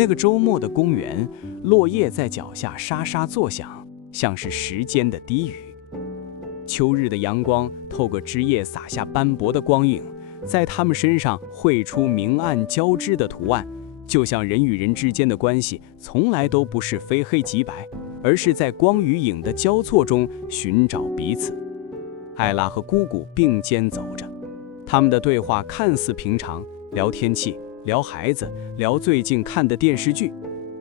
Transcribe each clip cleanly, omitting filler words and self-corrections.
那个周末的公园，落叶在脚下沙沙作响，像是时间的低语。秋日的阳光透过枝叶洒下斑驳的光影，在它们身上绘出明暗交织的图案，就像人与人之间的关系从来都不是非黑即白，而是在光与影的交错中寻找彼此。艾拉和姑姑并肩走着，他们的对话看似平常，聊天气，聊孩子，聊最近看的电视剧，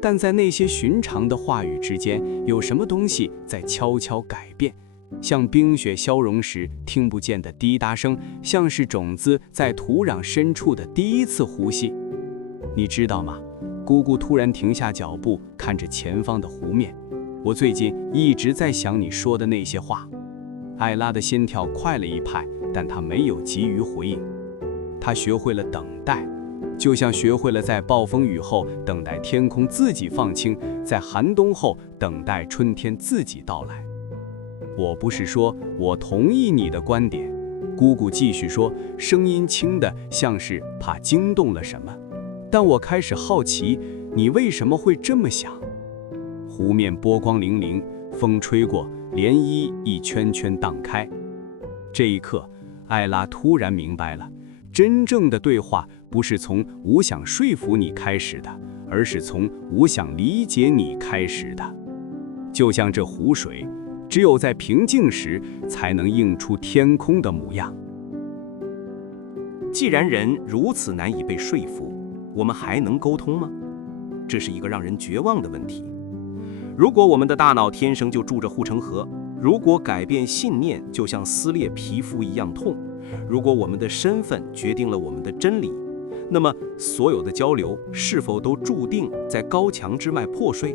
但在那些寻常的话语之间，有什么东西在悄悄改变，像冰雪消融时听不见的滴答声，像是种子在土壤深处的第一次呼吸。你知道吗？姑姑突然停下脚步，看着前方的湖面。我最近一直在想你说的那些话。艾拉的心跳快了一拍，但她没有急于回应。她学会了等待，就像学会了在暴风雨后等待天空自己放晴，在寒冬后等待春天自己到来。我不是说我同意你的观点，姑姑继续说，声音轻得像是怕惊动了什么。但我开始好奇，你为什么会这么想？湖面波光粼粼，风吹过，涟漪一圈圈荡开。这一刻，艾拉突然明白了，真正的对话不是从我想说服你开始的，而是从我想理解你开始的。就像这湖水，只有在平静时才能映出天空的模样。既然人如此难以被说服，我们还能沟通吗？这是一个让人绝望的问题。如果我们的大脑天生就住着护城河，如果改变信念就像撕裂皮肤一样痛，如果我们的身份决定了我们的真理，那么所有的交流是否都注定在高墙之外破碎？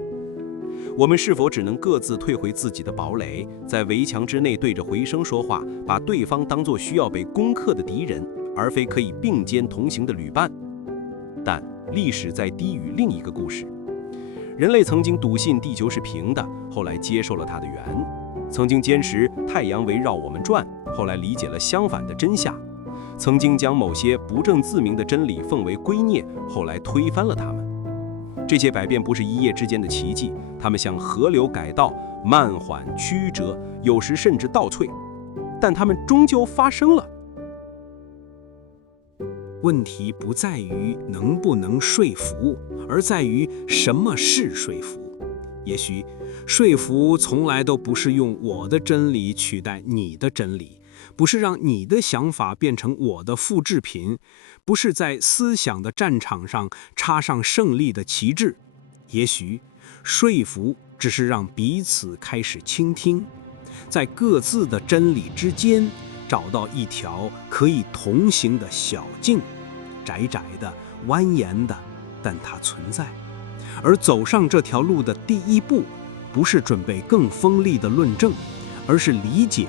我们是否只能各自退回自己的堡垒，在围墙之内对着回声说话，把对方当作需要被攻克的敌人，而非可以并肩同行的旅伴？但历史在低语另一个故事。人类曾经笃信地球是平的，后来接受了它的圆；曾经坚持太阳围绕我们转，后来理解了相反的真相；曾经将某些不正自明的真理奉为圭臬，后来推翻了它们。这些改变不是一夜之间的奇迹，它们像河流改道，慢缓曲折，有时甚至倒退，但它们终究发生了。问题不在于能不能说服，而在于什么是说服。也许说服从来都不是用我的真理取代你的真理，不是让你的想法变成我的复制品，不是在思想的战场上插上胜利的旗帜。也许说服只是让彼此开始倾听，在各自的真理之间找到一条可以同行的小径，窄窄的，蜿蜒的，但它存在。而走上这条路的第一步，不是准备更锋利的论证，而是理解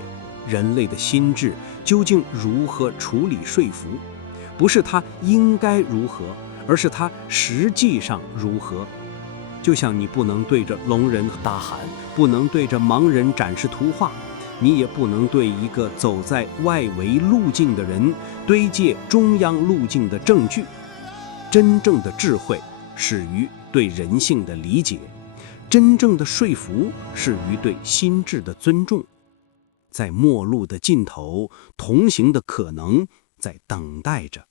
人类的心智究竟如何处理说服，不是它应该如何，而是它实际上如何。就像你不能对着聋人大喊，不能对着盲人展示图画，你也不能对一个走在外围路径的人堆砌中央路径的证据。真正的智慧始于对人性的理解，真正的说服始于对心智的尊重。在末路的尽头，同行的可能在等待着。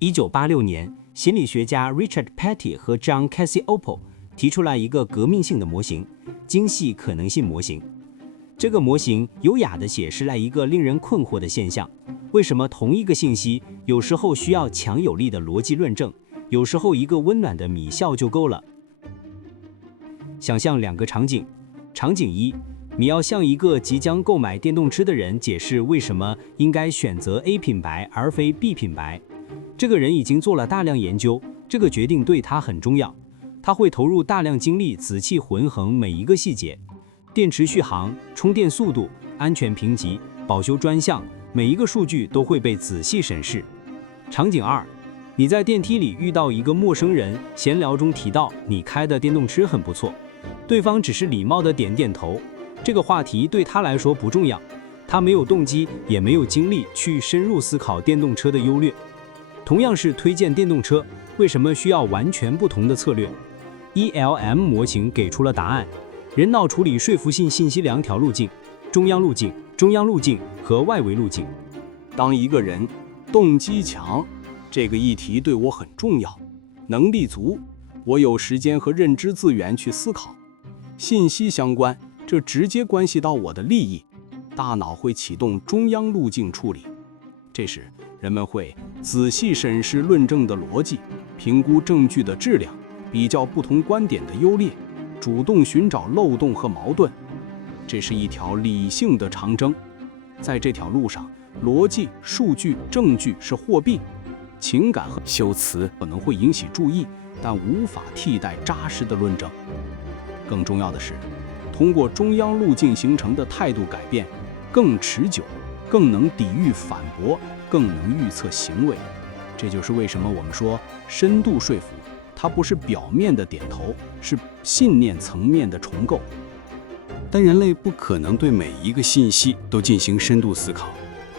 1986年，心理学家 Richard Petty 和 John Cacioppo 提出了一个革命性的模型——精细可能性模型。这个模型优雅地解释了一个令人困惑的现象：为什么同一个信息有时候需要强有力的逻辑论证，有时候一个温暖的米笑就够了？想象两个场景：场景一，你要向一个即将购买电动车的人解释为什么应该选择 A 品牌而非 B 品牌。这个人已经做了大量研究，这个决定对他很重要，他会投入大量精力仔细权衡每一个细节，电池续航、充电速度、安全评级、保修专项，每一个数据都会被仔细审视。场景二，你在电梯里遇到一个陌生人，闲聊中提到你开的电动车很不错，对方只是礼貌地点点头，这个话题对他来说不重要，他没有动机，也没有精力去深入思考电动车的优劣。同样是推荐电动车，为什么需要完全不同的策略？ ELM 模型给出了答案：人脑处理说服性信息2条路径，中央路径和外围路径。当一个人动机强，这个议题对我很重要；能力足，我有时间和认知资源去思考；信息相关，这直接关系到我的利益，大脑会启动中央路径处理。这时，人们会仔细审视论证的逻辑，评估证据的质量，比较不同观点的优劣，主动寻找漏洞和矛盾。这是一条理性的长征。在这条路上，逻辑、数据、证据是货币，情感和修辞可能会引起注意，但无法替代扎实的论证。更重要的是，通过中央路径形成的态度改变，更持久，更能抵御反驳，更能预测行为。这就是为什么我们说深度说服，它不是表面的点头，是信念层面的重构。但人类不可能对每一个信息都进行深度思考。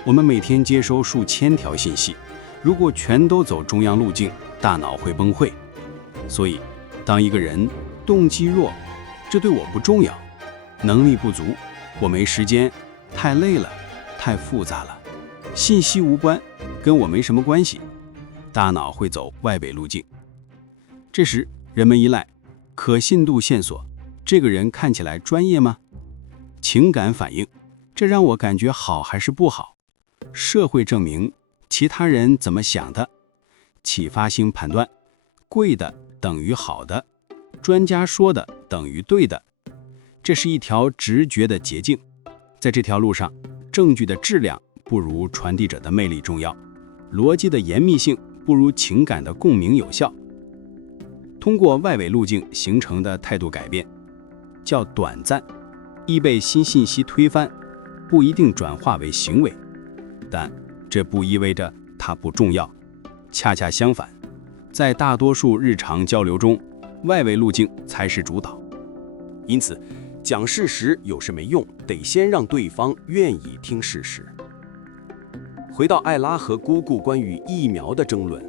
我们每天接收数千条信息，如果全都走中央路径，大脑会崩溃。所以，当一个人动机弱，这对我不重要；能力不足，我没时间，太累了，太复杂了，信息无关，跟我没什么关系，大脑会走外围路径。这时，人们依赖可信度线索，这个人看起来专业吗？情感反应，这让我感觉好还是不好？社会证明，其他人怎么想的？启发性判断，贵的等于好的，专家说的等于对的。这是一条直觉的捷径。在这条路上，证据的质量不如传递者的魅力重要，逻辑的严密性不如情感的共鸣有效。通过外围路径形成的态度改变，较短暂，易被新信息推翻，不一定转化为行为。但这不意味着它不重要，恰恰相反，在大多数日常交流中，外围路径才是主导。因此，讲事实有时没用，得先让对方愿意听事实。回到艾拉和姑姑关于疫苗的争论，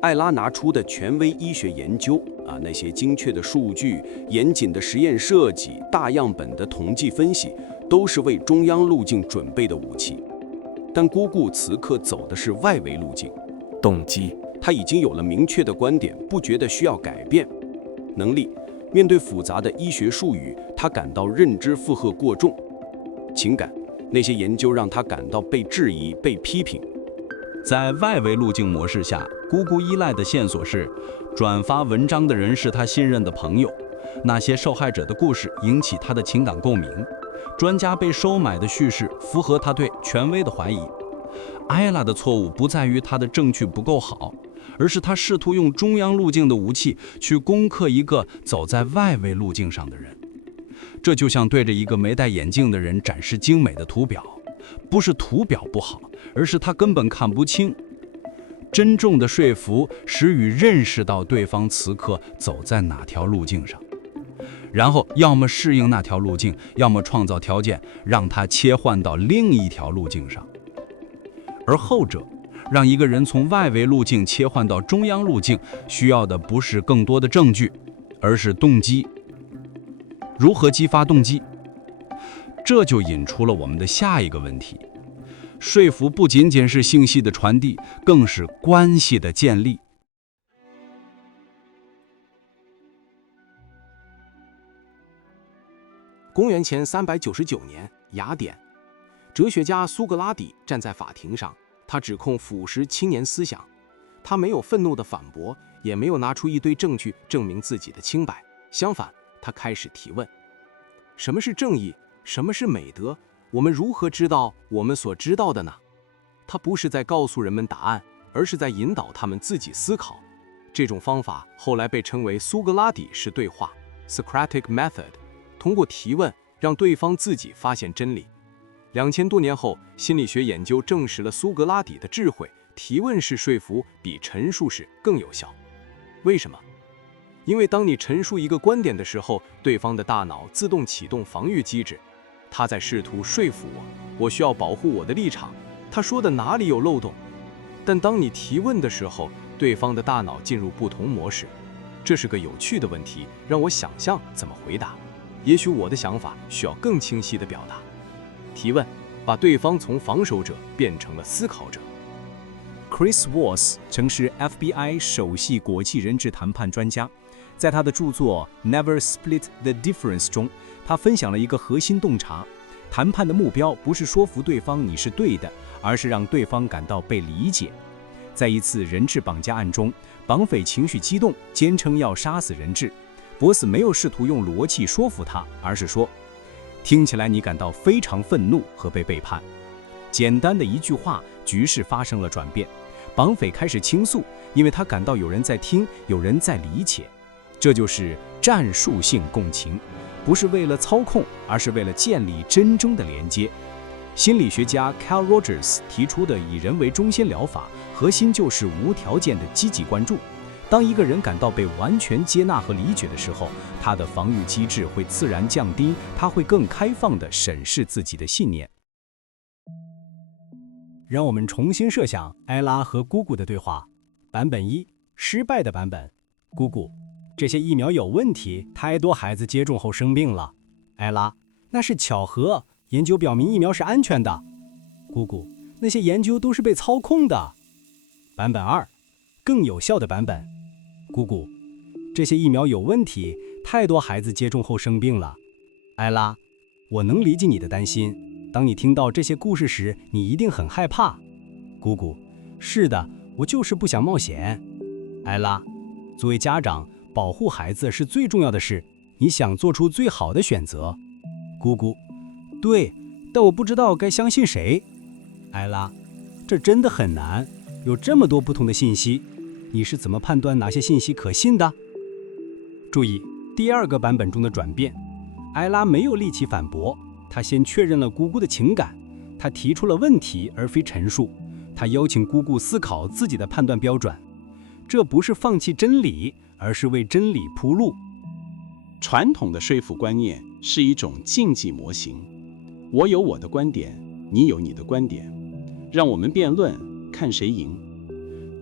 艾拉拿出的权威医学研究那些精确的数据、严谨的实验设计、大样本的统计分析，都是为中央路径准备的武器。但姑姑此刻走的是外围路径，动机，她已经有了明确的观点，不觉得需要改变。能力，面对复杂的医学术语，她感到认知负荷过重。情感，那些研究让她感到被质疑、被批评。在外围路径模式下，姑姑依赖的线索是转发文章的人是她信任的朋友，那些受害者的故事引起她的情感共鸣，专家被收买的叙事符合她对权威的怀疑。艾拉的错误不在于她的证据不够好，而是她试图用中央路径的武器去攻克一个走在外围路径上的人。这就像对着一个没戴眼镜的人展示精美的图表，不是图表不好，而是他根本看不清。真正的说服始于认识到对方此刻走在哪条路径上，然后要么适应那条路径，要么创造条件让他切换到另一条路径上。而后者，让一个人从外围路径切换到中央路径，需要的不是更多的证据，而是动机。如何激发动机？这就引出了我们的下一个问题：说服不仅仅是信息的传递，更是关系的建立。公元前399年，雅典，哲学家苏格拉底站在法庭上，他指控腐蚀青年思想。他没有愤怒地反驳，也没有拿出一堆证据证明自己的清白。相反，他开始提问：什么是正义？什么是美德？我们如何知道我们所知道的呢？他不是在告诉人们答案，而是在引导他们自己思考。这种方法后来被称为苏格拉底式对话 （Socratic Method）， 通过提问让对方自己发现真理。2000多年后，心理学研究证实了苏格拉底的智慧：提问式说服比陈述式更有效。为什么？因为当你陈述一个观点的时候，对方的大脑自动启动防御机制，他在试图说服我需要保护我的立场，他说的哪里有漏洞？但当你提问的时候，对方的大脑进入不同模式。这是个有趣的问题，让我想象怎么回答。也许我的想法需要更清晰的表达。提问把对方从防守者变成了思考者。Chris Voss 曾是 FBI 首席国际人质谈判专家，在他的著作《Never Split the Difference》中，他分享了一个核心洞察：谈判的目标不是说服对方你是对的，而是让对方感到被理解。在一次人质绑架案中，绑匪情绪激动，坚称要杀死人质。博斯没有试图用逻辑说服他，而是说：“听起来你感到非常愤怒和被背叛。”简单的一句话，局势发生了转变。绑匪开始倾诉，因为他感到有人在听，有人在理解。这就是战术性共情，不是为了操控，而是为了建立真正的连接。心理学家 Carl Rogers 提出的以人为中心疗法，核心就是无条件的积极关注。当一个人感到被完全接纳和理解的时候，他的防御机制会自然降低，他会更开放地审视自己的信念。让我们重新设想艾拉和姑姑的对话。版本1，失败的版本。姑姑：这些疫苗有问题，太多孩子接种后生病了。艾拉：那是巧合，研究表明疫苗是安全的。姑姑：那些研究都是被操控的。版本2，更有效的版本。姑姑：这些疫苗有问题，太多孩子接种后生病了。艾拉：我能理解你的担心，当你听到这些故事时，你一定很害怕。姑姑：是的，我就是不想冒险。艾拉：作为家长，保护孩子是最重要的事，你想做出最好的选择。姑姑：对，但我不知道该相信谁。艾拉：这真的很难，有这么多不同的信息，你是怎么判断哪些信息可信的？注意，第2个版本中的转变，艾拉没有力气反驳，她先确认了姑姑的情感，她提出了问题而非陈述，她邀请姑姑思考自己的判断标准。这不是放弃真理，而是为真理铺路。传统的说服观念是一种竞技模型，我有我的观点，你有你的观点，让我们辩论，看谁赢。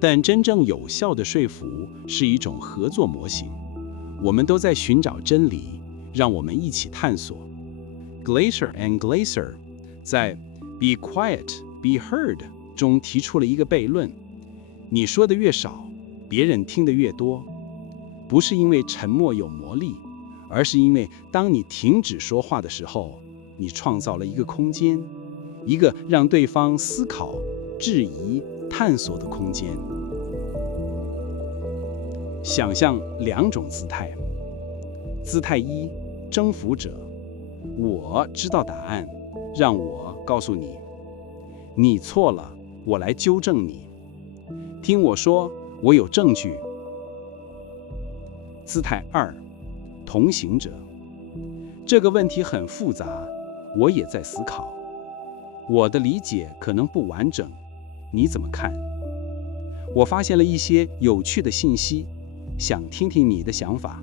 但真正有效的说服是一种合作模型，我们都在寻找真理，让我们一起探索。Glaser and Glaser 在 Be Quiet, Be Heard 中提出了一个悖论：你说的越少，别人听得越多。不是因为沉默有魔力，而是因为当你停止说话的时候，你创造了一个空间，一个让对方思考、质疑、探索的空间。想象2种姿态。姿态1，征服者，我知道答案，让我告诉你，你错了，我来纠正你。听我说，我有证据。姿态2，同行者，这个问题很复杂，我也在思考，我的理解可能不完整，你怎么看？我发现了一些有趣的信息，想听听你的想法。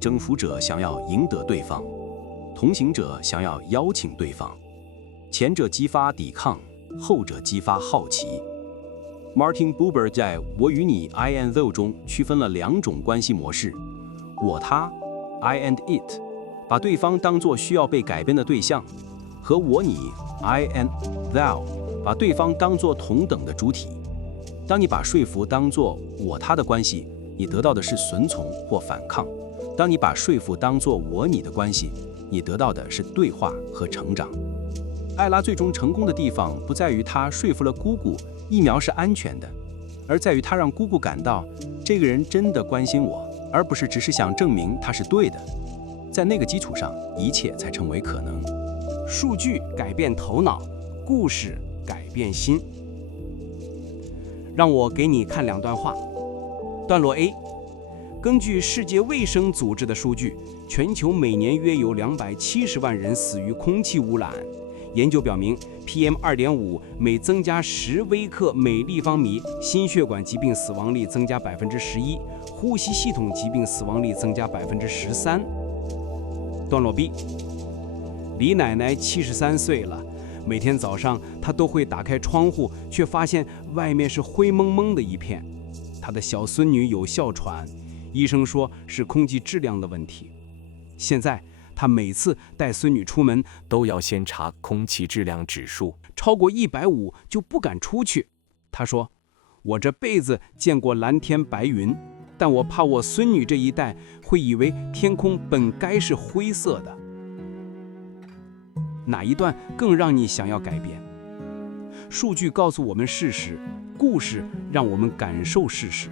征服者想要赢得对方，同行者想要邀请对方，前者激发抵抗，后者激发好奇。Martin Buber 在《我与你 I and Thou》中区分了2种关系模式：我他 I and It， 把对方当作需要被改变的对象；和我你 I and Thou， 把对方当作同等的主体。当你把说服当作我他的关系，你得到的是顺从或反抗；当你把说服当作我你的关系，你得到的是对话和成长。艾拉最终成功的地方不在于她说服了姑姑疫苗是安全的，而在于她让姑姑感到这个人真的关心我，而不是只是想证明他是对的。在那个基础上，一切才成为可能。数据改变头脑，故事改变心。让我给你看2段话。段落 A， 根据世界卫生组织的数据，全球每年约有270万人死于空气污染。研究表明 ，PM2.5 每增加10微克每立方米，心血管疾病死亡率增加11%，呼吸系统疾病死亡率增加13%。段落 B，李奶奶73岁了，每天早上她都会打开窗户，却发现外面是灰蒙蒙的一片。她的小孙女有哮喘，医生说是空气质量的问题。现在她每次带孙女出门都要先查空气质量指数，超过150就不敢出去。她说：“我这辈子见过蓝天白云，但我怕我孙女这一代会以为天空本该是灰色的。”哪一段更让你想要改变？数据告诉我们事实，故事让我们感受事实。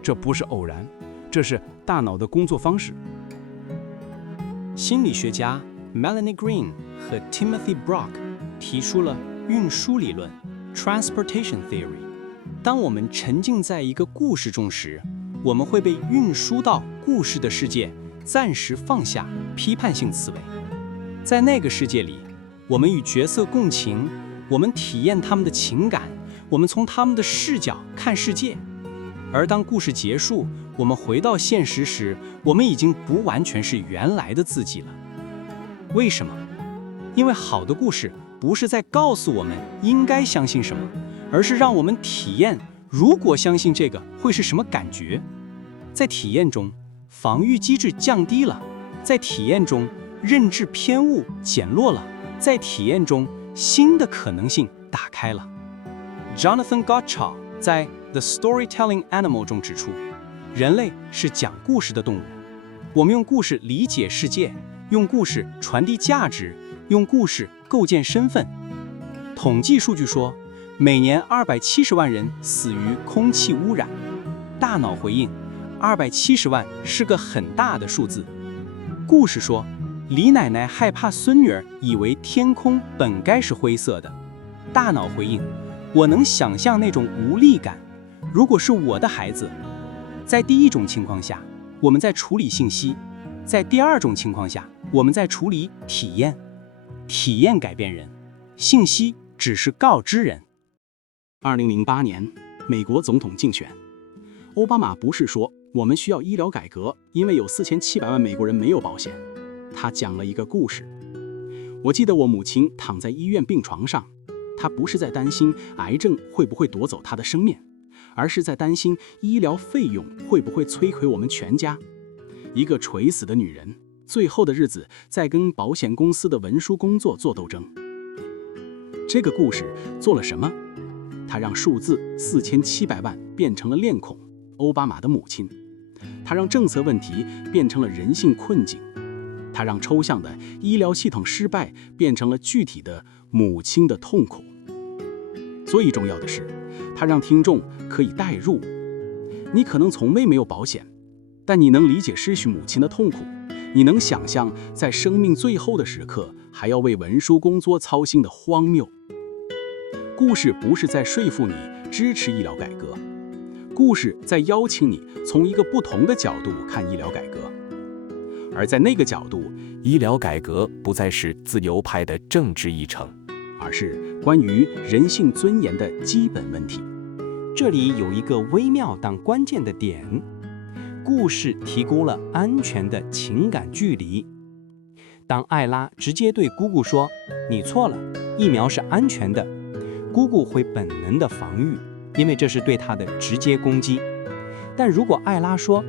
这不是偶然，这是大脑的工作方式。心理学家 Melanie Green 和 Timothy Brock 提出了运输理论 （Transportation Theory）。当我们沉浸在一个故事中时，我们会被运输到故事的世界，暂时放下批判性思维。在那个世界里，我们与角色共情，我们体验他们的情感，我们从他们的视角看世界。而当故事结束，我们回到现实时，我们已经不完全是原来的自己了。为什么？因为好的故事不是在告诉我们应该相信什么，而是让我们体验如果相信这个会是什么感觉。在体验中，防御机制降低了；在体验中，认知偏误减弱了；在体验中，新的可能性打开了。Jonathan Gottschall 在《The Storytelling Animal》中指出，人类是讲故事的动物。我们用故事理解世界，用故事传递价值，用故事构建身份。统计数据说，每年270万人死于空气污染。大脑回应，270万是个很大的数字。故事说，李奶奶害怕孙女儿以为天空本该是灰色的。大脑回应，我能想象那种无力感，如果是我的孩子。在第一种情况下，我们在处理信息；在第二种情况下，我们在处理体验。体验改变人，信息只是告知人。2008年，美国总统竞选，奥巴马不是说我们需要医疗改革，因为有4700万美国人没有保险。他讲了一个故事。我记得我母亲躺在医院病床上，她不是在担心癌症会不会夺走她的生命，而是在担心医疗费用会不会摧毁我们全家。一个垂死的女人，最后的日子在跟保险公司的文书工作做斗争。这个故事做了什么？它让数字4700万变成了脸孔，奥巴马的母亲；它让政策问题变成了人性困境；它让抽象的医疗系统失败变成了具体的母亲的痛苦。最重要的是，它让听众可以代入。你可能从未没有保险，但你能理解失去母亲的痛苦，你能想象在生命最后的时刻还要为文书工作操心的荒谬。故事不是在说服你支持医疗改革，故事在邀请你从一个不同的角度看医疗改革。而在那个角度，医疗改革不再是自由派的政治议程，而是关于人性尊严的基本问题。这里有一个微妙但关键的点，故事提供了安全的情感距离。当艾拉直接对姑姑说你错了，疫苗是安全的，姑姑会本能的防御，因为这是对她的直接攻击。但如果艾拉说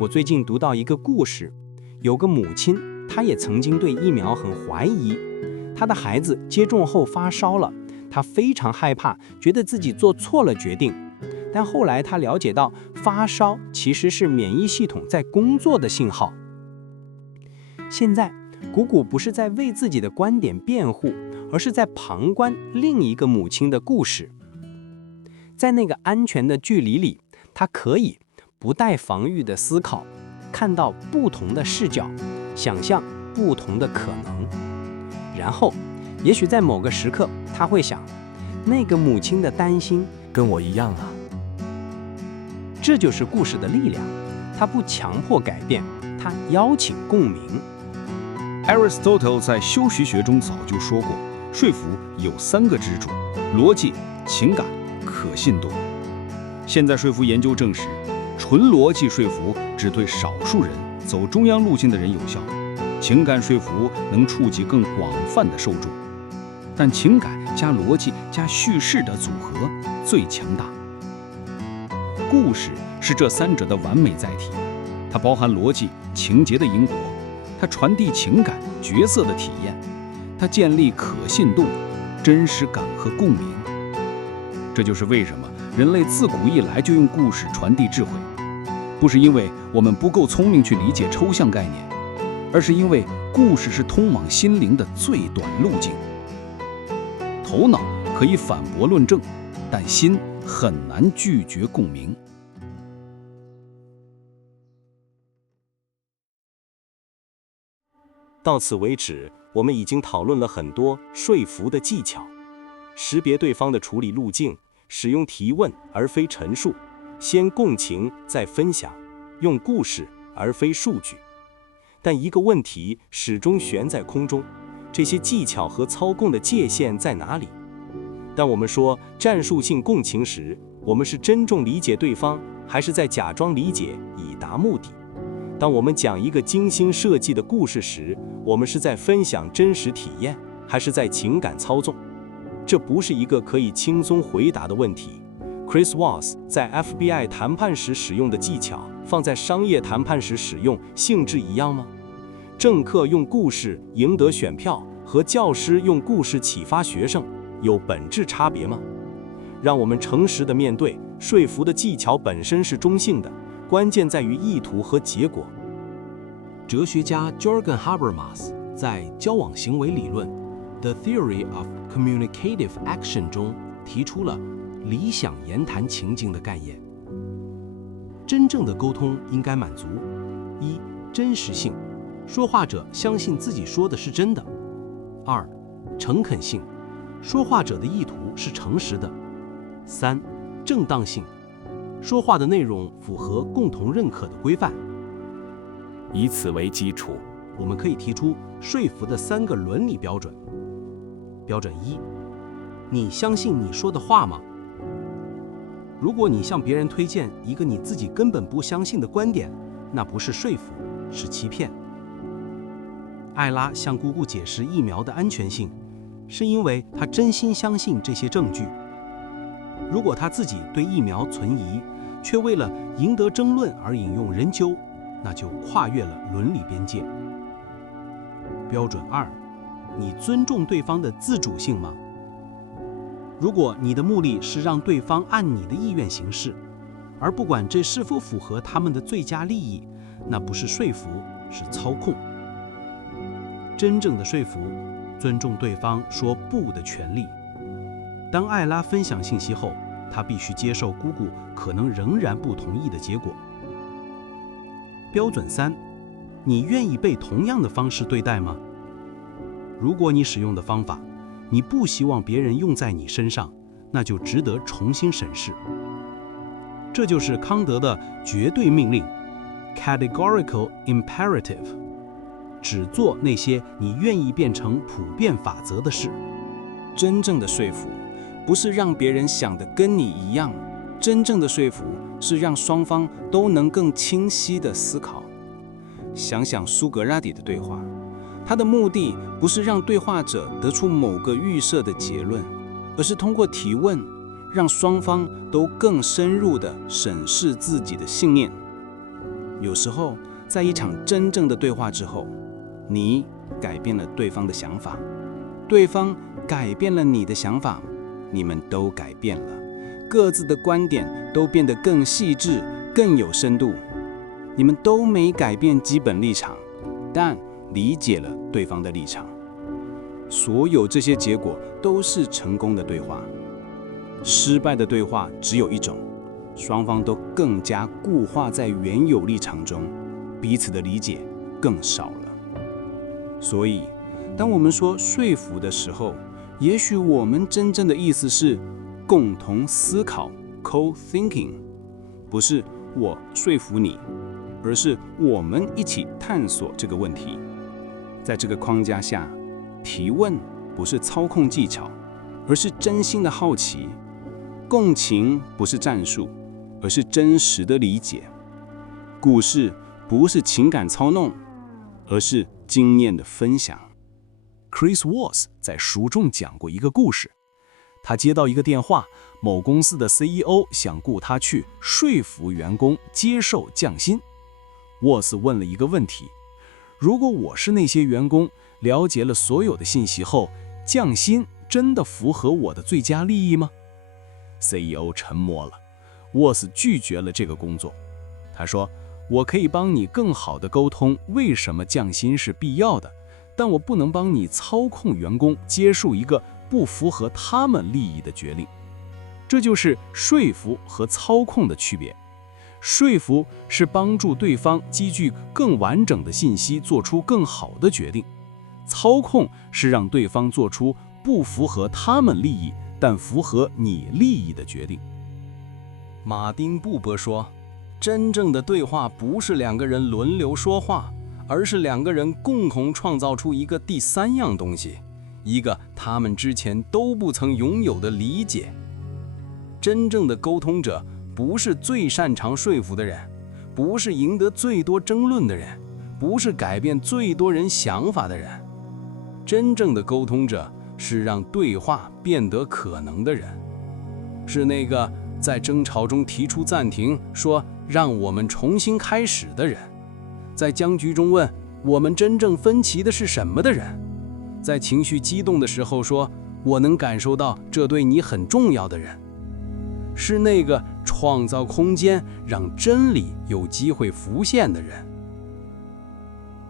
我最近读到一个故事，有个母亲，她也曾经对疫苗很怀疑，她的孩子接种后发烧了，她非常害怕，觉得自己做错了决定。但后来她了解到，发烧其实是免疫系统在工作的信号。现在姑姑不是在为自己的观点辩护，而是在旁观另一个母亲的故事。在那个安全的距离里，她可以不带防御的思考，看到不同的视角，想象不同的可能。然后也许在某个时刻，她会想，那个母亲的担心跟我一样啊。这就是故事的力量，它不强迫改变，它邀请共鸣。Aristotle 在修辞学中早就说过，说服有3个支柱：逻辑、情感、可信度。现在说服研究证实，纯逻辑说服只对少数人、走中央路线的人有效。情感说服能触及更广泛的受众，但情感加逻辑加叙事的组合最强大。故事是这三者的完美载体，它包含逻辑、情节的因果，它传递情感、角色的体验，它建立可信度、真实感和共鸣。这就是为什么人类自古以来就用故事传递智慧，不是因为我们不够聪明去理解抽象概念，而是因为故事是通往心灵的最短路径。头脑可以反驳论证，但心很难拒绝共鸣。到此为止，我们已经讨论了很多说服的技巧，识别对方的处理路径，使用提问而非陈述，先共情再分享，用故事而非数据。但一个问题始终悬在空中，这些技巧和操控的界限在哪里？当我们说战术性共情时，我们是真正理解对方，还是在假装理解以达目的？当我们讲一个精心设计的故事时，我们是在分享真实体验，还是在情感操纵？这不是一个可以轻松回答的问题。Chris Voss 在 FBI 谈判时使用的技巧，放在商业谈判时使用，性质一样吗？政客用故事赢得选票，和教师用故事启发学生，有本质差别吗？让我们诚实地面对，说服的技巧本身是中性的，关键在于意图和结果。哲学家 Jürgen Habermas 在交往行为理论 The Theory of Communicative Action 中提出了理想言谈情境的概念。真正的沟通应该满足：一、真实性，说话者相信自己说的是真的；二、诚恳性，说话者的意图是诚实的；三、正当性，说话的内容符合共同认可的规范。以此为基础，我们可以提出说服的3个伦理标准。标准1：你相信你说的话吗？如果你向别人推荐一个你自己根本不相信的观点，那不是说服，是欺骗。艾拉向姑姑解释疫苗的安全性，是因为她真心相信这些证据。如果她自己对疫苗存疑，却为了赢得争论而引用人究，那就跨越了伦理边界。标准2：你尊重对方的自主性吗？如果你的目的是让对方按你的意愿行事，而不管这是否符合他们的最佳利益，那不是说服，是操控。真正的说服，尊重对方说不的权利。当艾拉分享信息后，她必须接受姑姑可能仍然不同意的结果。标准3：你愿意被同样的方式对待吗？如果你使用的方法，你不希望别人用在你身上，那就值得重新审视。这就是康德的绝对命令 （categorical imperative）， 只做那些你愿意变成普遍法则的事。真正的说服，不是让别人想的跟你一样，真正的说服是让双方都能更清晰地思考。想想苏格拉底的对话，他的目的不是让对话者得出某个预设的结论，而是通过提问，让双方都更深入地审视自己的信念。有时候，在一场真正的对话之后，你改变了对方的想法，对方改变了你的想法，你们都改变了，各自的观点都变得更细致、更有深度。你们都没改变基本立场，但理解了对方的立场。所有这些结果都是成功的对话。失败的对话只有一种，双方都更加固化在原有立场中，彼此的理解更少了。所以，当我们说说服的时候，也许我们真正的意思是共同思考 （co-thinking）， 不是我说服你，而是我们一起探索这个问题。在这个框架下，提问不是操控技巧，而是真心的好奇；共情不是战术，而是真实的理解；故事不是情感操弄，而是经验的分享。Chris Voss 在书中讲过一个故事，他接到一个电话，某公司的 CEO 想雇他去说服员工接受降薪。Voss 问了一个问题：如果我是那些员工，了解了所有的信息后，降薪真的符合我的最佳利益吗？ CEO 沉默了。Voss 拒绝了这个工作。他说，我可以帮你更好地沟通为什么降薪是必要的，但我不能帮你操控员工接受一个不符合他们利益的决定。这就是说服和操控的区别。说服是帮助对方积聚更完整的信息，做出更好的决定；操控是让对方做出不符合他们利益，但符合你利益的决定。马丁·布伯说，真正的对话不是两个人轮流说话，而是两个人共同创造出一个第三样东西，一个他们之前都不曾拥有的理解。真正的沟通者不是最擅长说服的人，不是赢得最多争论的人，不是改变最多人想法的人。真正的沟通者是让对话变得可能的人，是那个在争吵中提出暂停，说让我们重新开始的人，在僵局中问我们真正分歧的是什么的人，在情绪激动的时候说我能感受到这对你很重要的人，是那个创造空间让真理有机会浮现的人。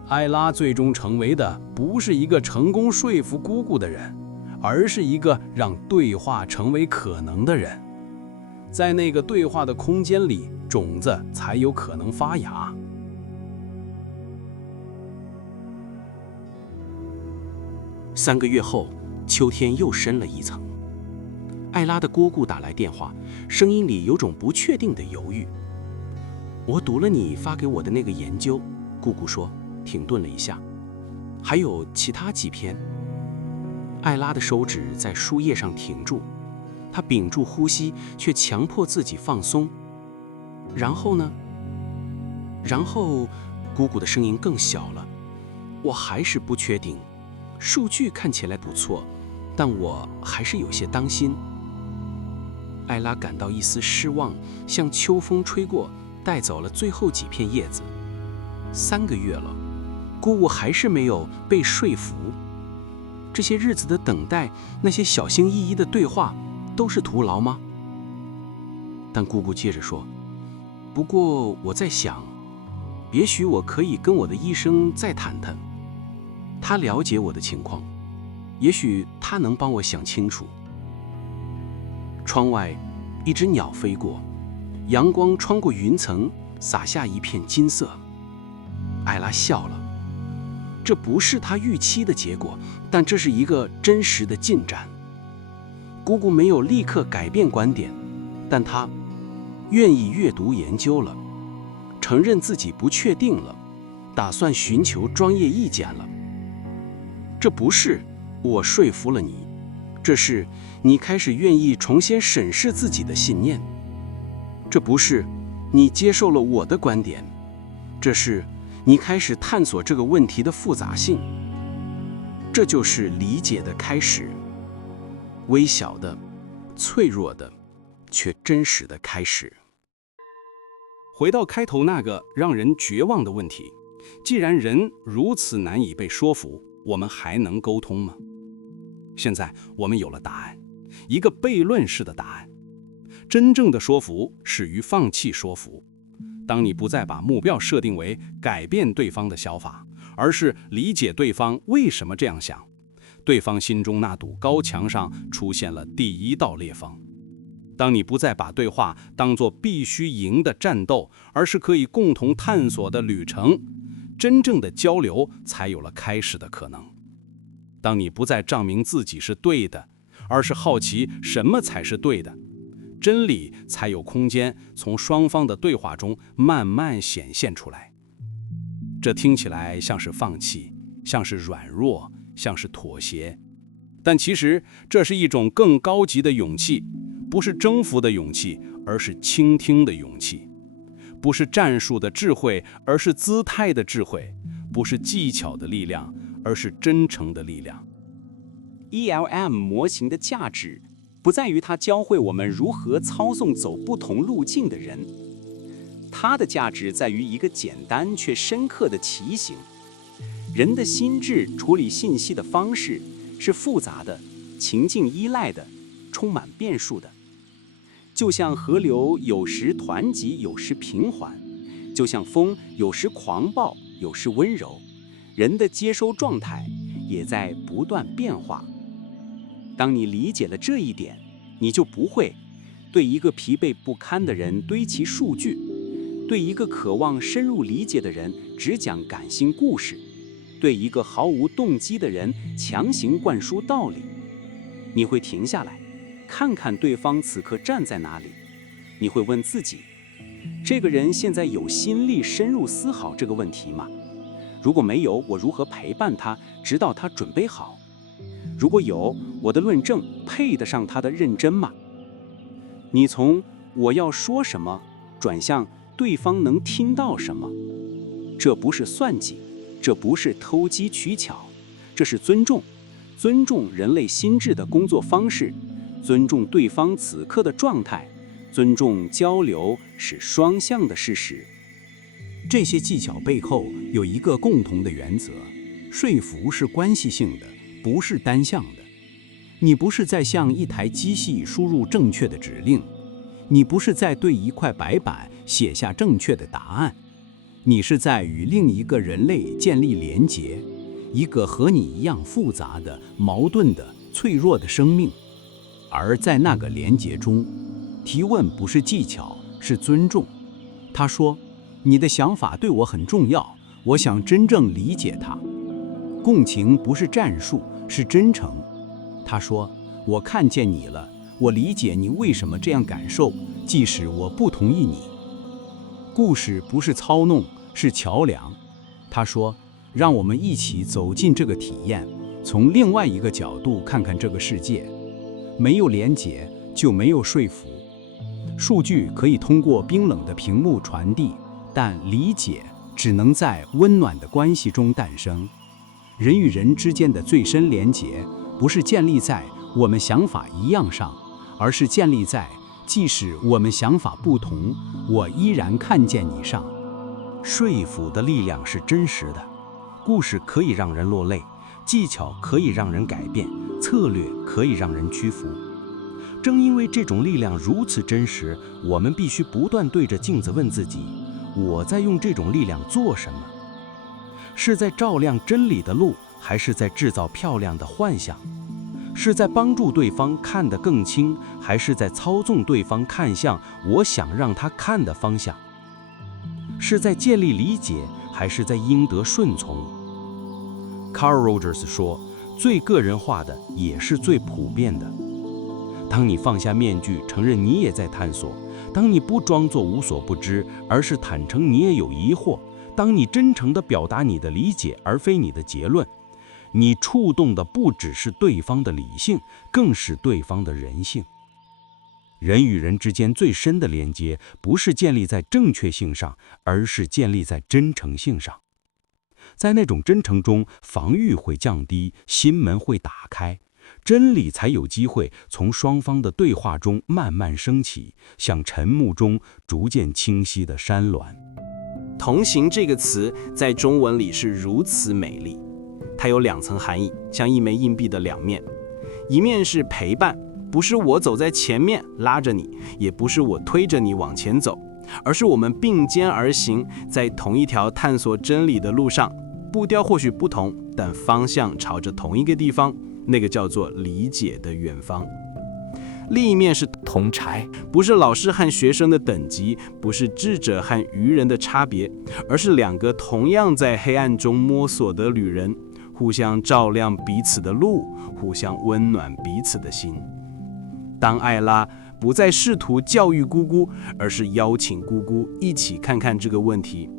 艾拉最终成为的不是一个成功说服姑姑的人，而是一个让对话成为可能的人。在那个对话的空间里，种子才有可能发芽。3个月后，秋天又深了一层。艾拉的姑姑打来电话，声音里有种不确定的犹豫。我读了你发给我的那个研究，姑姑说，停顿了一下。还有其他几篇。艾拉的手指在书页上停住，她屏住呼吸，却强迫自己放松。然后呢？然后，姑姑的声音更小了。我还是不确定，数据看起来不错，但我还是有些当心。艾拉感到一丝失望，像秋风吹过，带走了最后几片叶子。3个月了，姑姑还是没有被说服。这些日子的等待，那些小心翼翼的对话，都是徒劳吗？但姑姑接着说，不过我在想，也许我可以跟我的医生再谈谈。他了解我的情况，也许他能帮我想清楚。窗外，一只鸟飞过，阳光穿过云层，洒下一片金色。艾拉笑了，这不是她预期的结果，但这是一个真实的进展。姑姑没有立刻改变观点，但她愿意阅读研究了，承认自己不确定了，打算寻求专业意见了。这不是我说服了你，这是你开始愿意重新审视自己的信念。这不是你接受了我的观点，这是你开始探索这个问题的复杂性。这就是理解的开始，微小的、脆弱的，却真实的开始。回到开头那个让人绝望的问题，既然人如此难以被说服，我们还能沟通吗？现在我们有了答案，一个悖论式的答案。真正的说服始于放弃说服。当你不再把目标设定为改变对方的想法，而是理解对方为什么这样想，对方心中那堵高墙上出现了第一道裂缝。当你不再把对话当作必须赢的战斗，而是可以共同探索的旅程，真正的交流才有了开始的可能。当你不再证明自己是对的，而是好奇什么才是对的，真理才有空间从双方的对话中慢慢显现出来。这听起来像是放弃，像是软弱，像是妥协，但其实这是一种更高级的勇气，不是征服的勇气，而是倾听的勇气；不是战术的智慧，而是姿态的智慧；不是技巧的力量，而是真诚的力量。ELM 模型的价值不在于它教会我们如何操纵走不同路径的人，它的价值在于一个简单却深刻的提醒：人的心智处理信息的方式是复杂的、情境依赖的、充满变数的。就像河流有时湍急，有时平缓；就像风有时狂暴，有时温柔，人的接收状态也在不断变化。当你理解了这一点，你就不会对一个疲惫不堪的人堆砌数据，对一个渴望深入理解的人只讲感性故事，对一个毫无动机的人强行灌输道理。你会停下来，看看对方此刻站在哪里。你会问自己，这个人现在有心力深入思考这个问题吗？如果没有，我如何陪伴他，直到他准备好？如果有，我的论证配得上他的认真吗？你从我要说什么转向对方能听到什么，这不是算计，这不是偷机取巧，这是尊重，尊重人类心智的工作方式，尊重对方此刻的状态，尊重交流是双向的事实。这些技巧背后有一个共同的原则：说服是关系性的，不是单向的。你不是在向一台机器输入正确的指令，你不是在对一块白板写下正确的答案，你是在与另一个人类建立连结，一个和你一样复杂的、矛盾的、脆弱的生命。而在那个连结中，提问不是技巧，是尊重。他说，你的想法对我很重要，我想真正理解它。共情不是战术，是真诚。他说，我看见你了，我理解你为什么这样感受，即使我不同意你。故事不是操弄，是桥梁。他说，让我们一起走进这个体验，从另外一个角度看看这个世界。没有连结，就没有说服。数据可以通过冰冷的屏幕传递，但理解只能在温暖的关系中诞生。人与人之间的最深连结，不是建立在我们想法一样上，而是建立在即使我们想法不同，我依然看见你上。说服的力量是真实的，故事可以让人落泪，技巧可以让人改变，策略可以让人屈服。正因为这种力量如此真实，我们必须不断对着镜子问自己，我在用这种力量做什么？是在照亮真理的路，还是在制造漂亮的幻想？是在帮助对方看得更清，还是在操纵对方看向我想让他看的方向？是在建立理解，还是在应得顺从？ Carl Rogers 说，最个人化的也是最普遍的。当你放下面具，承认你也在探索；当你不装作无所不知，而是坦诚你也有疑惑；当你真诚地表达你的理解，而非你的结论，你触动的不只是对方的理性，更是对方的人性。人与人之间最深的连接，不是建立在正确性上，而是建立在真诚性上。在那种真诚中，防御会降低，心门会打开，真理才有机会从双方的对话中慢慢升起，像沉木中逐渐清晰的山峦。同行这个词在中文里是如此美丽，它有两层含义，像一枚硬币的两面。一面是陪伴，不是我走在前面拉着你，也不是我推着你往前走，而是我们并肩而行，在同一条探索真理的路上，步调或许不同，但方向朝着同一个地方，那个叫做理解的远方。另一面是同柴，不是老师和学生的等级，不是智者和愚人的差别，而是两个同样在黑暗中摸索的旅人，互相照亮彼此的路，互相温暖彼此的心。当艾拉不再试图教育姑姑，而是邀请姑姑一起看看这个问题；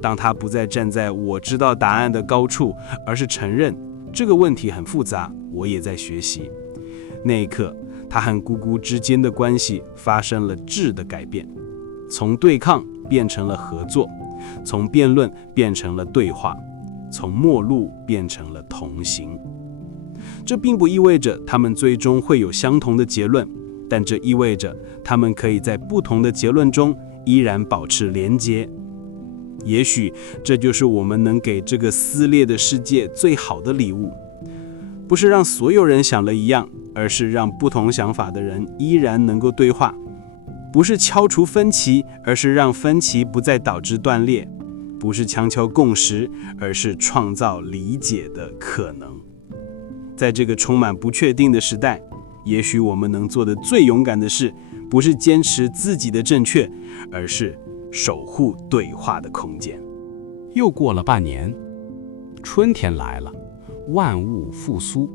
当她不再站在我知道答案的高处，而是承认这个问题很复杂，我也在学习。那一刻，她和姑姑之间的关系发生了质的改变，从对抗变成了合作，从辩论变成了对话。从陌路变成了同行。这并不意味着他们最终会有相同的结论，但这意味着他们可以在不同的结论中依然保持连结。也许这就是我们能给这个撕裂的世界最好的礼物，不是让所有人想了一样，而是让不同想法的人依然能够对话；不是敲除分歧，而是让分歧不再导致断裂；不是强求共识，而是创造理解的可能。在这个充满不确定的时代，也许我们能做的最勇敢的事，不是坚持自己的正确，而是守护对话的空间。又过了半年，春天来了，万物复苏。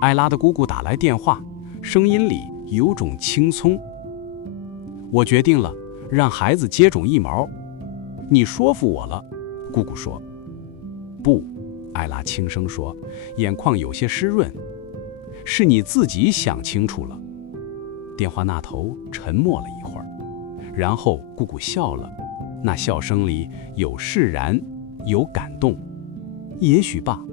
艾拉的姑姑打来电话，声音里有种轻松。我决定了，让孩子接种疫苗。你说服我了，姑姑说。不，艾拉轻声说，眼眶有些湿润。是你自己想清楚了。电话那头沉默了一会儿，然后姑姑笑了，那笑声里有释然，有感动。也许吧，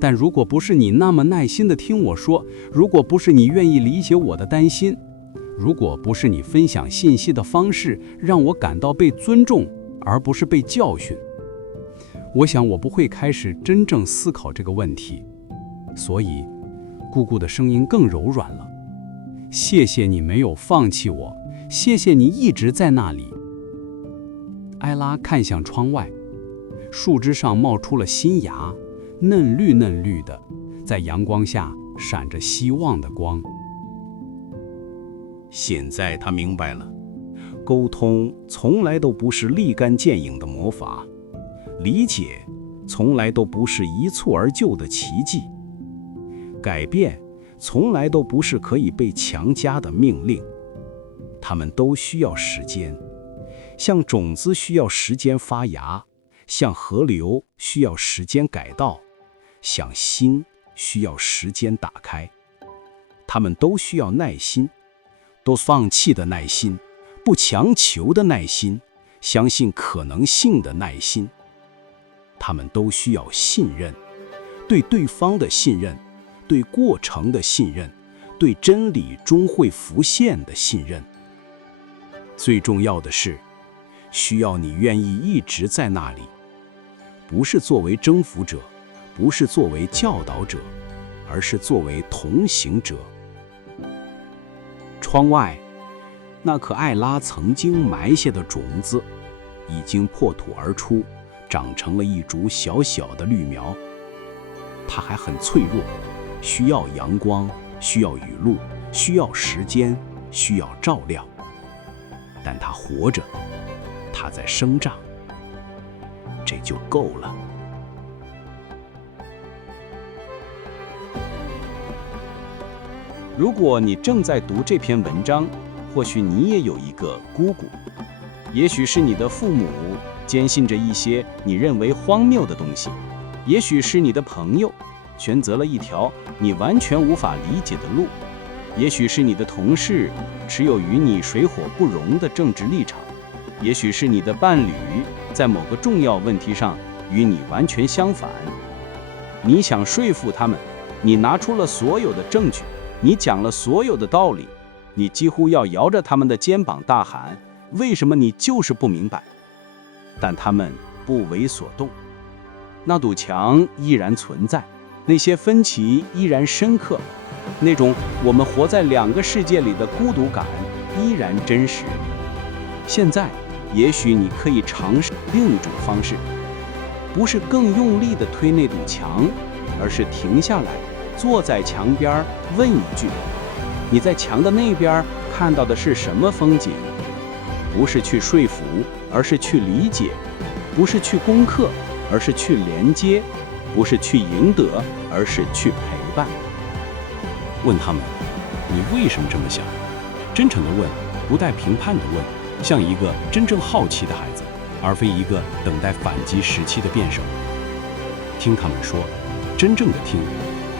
但如果不是你那么耐心地听我说，如果不是你愿意理解我的担心，如果不是你分享信息的方式让我感到被尊重，而不是被教训，我想我不会开始真正思考这个问题。所以，姑姑的声音更柔软了。谢谢你没有放弃我，谢谢你一直在那里。艾拉看向窗外，树枝上冒出了新芽，嫩绿嫩绿的，在阳光下闪着希望的光。现在他明白了，沟通从来都不是立竿见影的魔法，理解从来都不是一蹴而就的奇迹，改变从来都不是可以被强加的命令，它们都需要时间，像种子需要时间发芽，像河流需要时间改道，像心需要时间打开。它们都需要耐心，都放弃的耐心，不强求的耐心，相信可能性的耐心。它们都需要信任，对对方的信任，对过程的信任，对真理终会浮现的信任。最重要的是，需要你愿意一直在那里，不是作为征服者，不是作为教导者，而是作为同行者。窗外，那颗艾拉曾经埋下的种子，已经破土而出，长成了一株小小的绿苗。它还很脆弱，需要阳光，需要雨露，需要时间，需要照料。但它活着，它在生长，这就够了。如果你正在读这篇文章，或许你也有一个姑姑，也许是你的父母坚信着一些你认为荒谬的东西，也许是你的朋友选择了一条你完全无法理解的路，也许是你的同事持有与你水火不容的政治立场，也许是你的伴侣在某个重要问题上与你完全相反。你想说服他们，你拿出了所有的证据，你讲了所有的道理，你几乎要摇着他们的肩膀大喊，为什么你就是不明白？但他们不为所动。那堵墙依然存在，那些分歧依然深刻，那种我们活在两个世界里的孤独感依然真实。现在，也许你可以尝试另一种方式，不是更用力地推那堵墙，而是停下来，坐在墙边问一句：你在墙的那边看到的是什么风景？不是去说服，而是去理解；不是去攻克，而是去连接；不是去赢得，而是去陪伴。问他们，你为什么这么想？真诚地问，不带评判地问，像一个真正好奇的孩子，而非一个等待反击时期的辩手。听他们说，真正的听，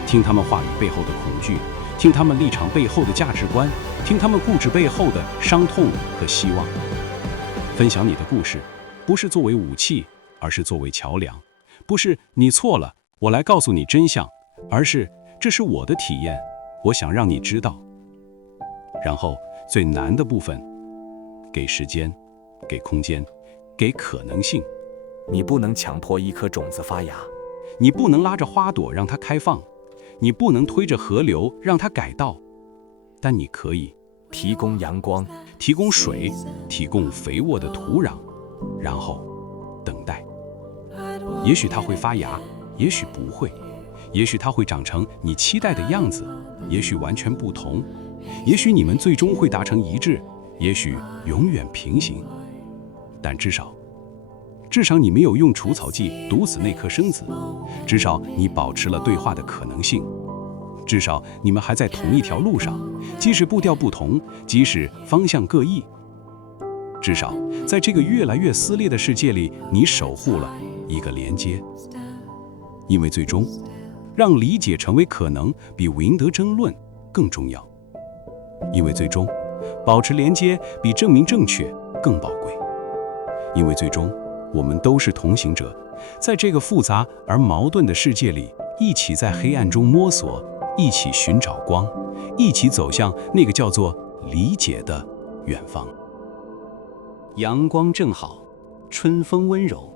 听他们话语背后的恐惧，听他们立场背后的价值观，听他们固执背后的伤痛和希望。分享你的故事，不是作为武器，而是作为桥梁；不是你错了，我来告诉你真相，而是这是我的体验，我想让你知道。然后最难的部分，给时间，给空间，给可能性。你不能强迫一颗种子发芽，你不能拉着花朵让它开放，你不能推着河流让它改道，但你可以提供阳光，提供水，提供肥沃的土壤，然后等待。也许它会发芽，也许不会，也许它会长成你期待的样子，也许完全不同，也许你们最终会达成一致，也许永远平行。但至少你没有用除草剂毒死那颗生子，至少你保持了对话的可能性，至少你们还在同一条路上，即使步调不同，即使方向各异。至少在这个越来越撕裂的世界里，你守护了一个连接。因为最终让理解成为可能比赢得争论更重要，因为最终保持连接比证明正确更宝贵，因为最终我们都是同行者，在这个复杂而矛盾的世界里，一起在黑暗中摸索，一起寻找光，一起走向那个叫做理解的远方。阳光正好，春风温柔，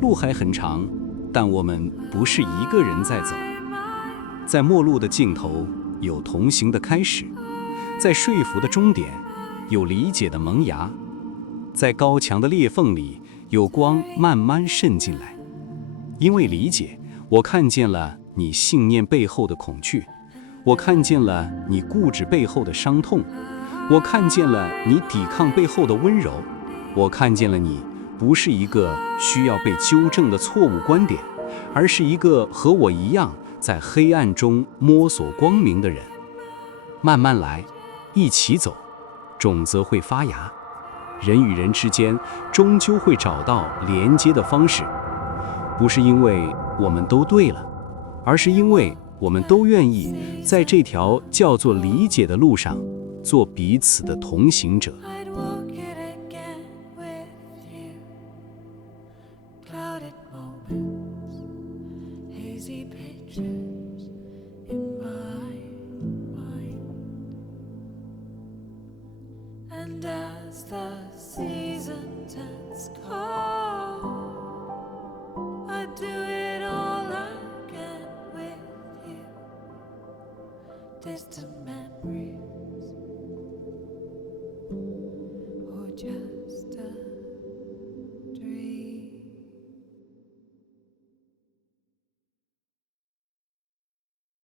路还很长，但我们不是一个人在走。在末路的尽头，有同行的开始；在说服的终点，有理解的萌芽；在高墙的裂缝里，有光慢慢渗进来。因为理解，我看见了你信念背后的恐惧，我看见了你固执背后的伤痛，我看见了你抵抗背后的温柔，我看见了你不是一个需要被纠正的错误观点，而是一个和我一样在黑暗中摸索光明的人。慢慢来，一起走，种子会发芽，人与人之间终究会找到连接的方式，不是因为我们都对了，而是因为我们都愿意在这条叫做理解的路上做彼此的同行者。And as the season turns cold, I do it all again with you. Distant memories